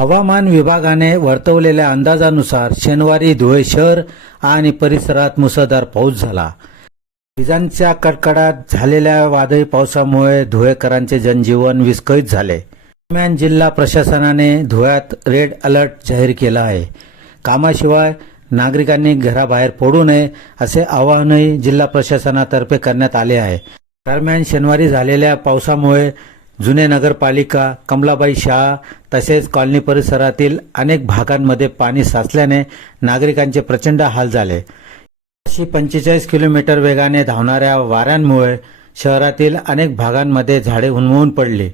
हवामान विभागाने वर्तवलेल्या अंदाजानुसार शनिवारी धुळे शहर आणि परिसरात मुसळधार पाऊस झाला. विजांच्या कडकडात झालेल्या वादळी पावसामुळे धुळेकरांचे जनजीवन विस्कळीत झाले. दरम्यान जिल्हा प्रशासनाने धुळ्यात रेड अलर्ट जाहीर केला आहे. कामाशिवाय नागरिकांनी घराबाहेर पडू नये असे आवाहनही जिल्हा प्रशासनातर्फे करण्यात आले आहे. दरम्यान शनिवारी झालेल्या पावसामुळे जुने नगरपालिका कमलाबाई शाह तसेच कॉलनी परिसरातील अनेक भागांमध्ये पाणी साचल्याने नागरिकांचे प्रचंड हाल झाले. अशी पंचेचाळीस किलोमीटर वेगाने धावणाऱ्या वाऱ्यांमुळे शहरातील अनेक भागांमध्ये झाडे हुनवून पडली.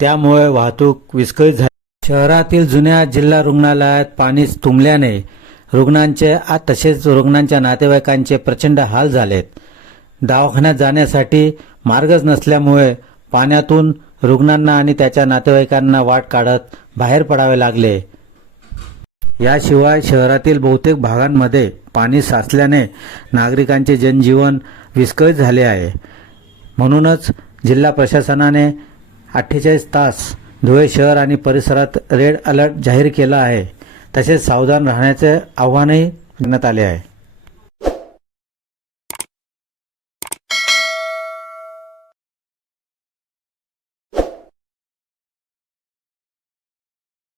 त्यामुळे वाहतूक विस्कळीत झाली. शहरातील जुन्या जिल्हा रुग्णालयात पाणी तुंबल्याने रुग्णांचे तसेच रुग्णांच्या नातेवाईकांचे प्रचंड हाल झालेत. दवाखान्यात जाण्यासाठी मार्गच नसल्यामुळे पाण्यातून रुग्णांना आणि त्याच्या नातेवाईकांना वाट काढत बाहेर पडावे लागले. याशिवाय शहरातील बहुतेक भागांमध्ये पाणी साचल्याने नागरिकांचे जनजीवन विस्कळीत झाले आहे. म्हणूनच जिल्हा प्रशासनाने अठ्ठेचाळीस तास धुळे शहर आणि परिसरात रेड अलर्ट जाहीर केला आहे. तसेच सावधान राहण्याचे आव्हानही करण्यात आले आहे.